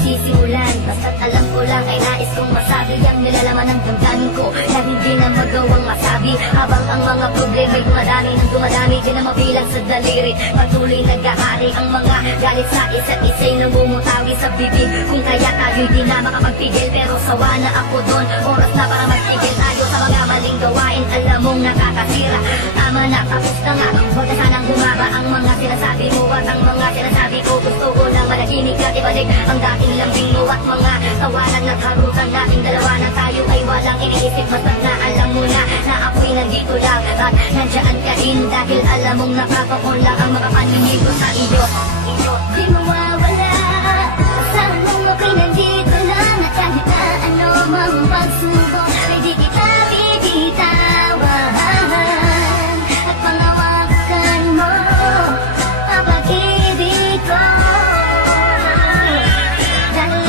sisimulan. Basta't alam ko lang ay nais kong masabi ang nilalaman ng damdamin ko na hindi na magawang masabi. Habang ang mga problema'y dumadami ng dumadami, di na mabilang sa daliri. Patuloy nag-aari ang mga galit sa isa't isa'y namumutawi sa bibig. Kung kaya tayo'y di na makapagpigil, pero sawa na ako doon. Oras na para magpigil tayo sa mga maling gawain. Alam mong nakakasira, tama na, tapos na nga. Huwag na sanang bumaba ang mga sinasabi mo at ang mga sinasabi ko. Gusto ko lang manahimik at ibalik ang dating lambing mo at mga tawanan at harutan nating dalawa na tayo ay walang iniisip. Basta na alam mo na ako'y nandito lang at nandiyan ka rin, dahil alam mong nakakaon lang ang makapaningin ko sa iyo. Di mawawala, asahan mong ako'y nandito lang, at kahit na ano mang pagsubok ay di kita bibitawan. At pangawakan mo ang pag-ibig ko, dahil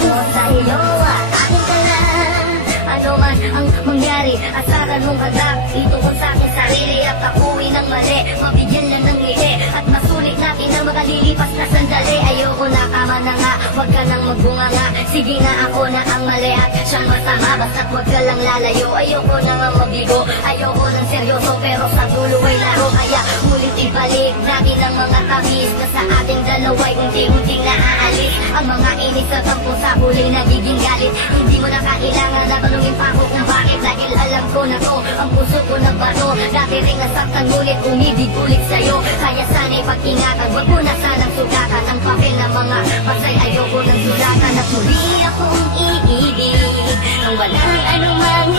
ko sa iyo at akin ka lang. Ano man ang mangyari, asahan mong hagak dito ko sa aking sarili, at ako'y nang mali, mabigyan lang ng ngiti at masulit natin ang makalilipas na sandali. Ayoko na, kama na nga, huwag ka nang magbunga nga. Sige na, ako na ang mali at siyang masama, basta't huwag ka lang lalayo. Ayoko na nga mabigo, ayoko ng seryoso, pero sa dulo ay laro. Kaya mulit ibalik natin ang mga tamis na sa ating dalawa'y unti-unting naaalis. Ang mga inis at ang pusa huli nagiging galit. Hindi mo na kailangan na tanungin pa ako kung bakit, dahil alam ko na to, ang puso ko na bato. Dati rin nasaktan, ngunit umibig ulit sa'yo. Kaya sana'y pag-ingatan, wag mo na sanang sugatan ang papel na mga pasay. Ayoko ng sulatan at muli akong iibig nang walang anumang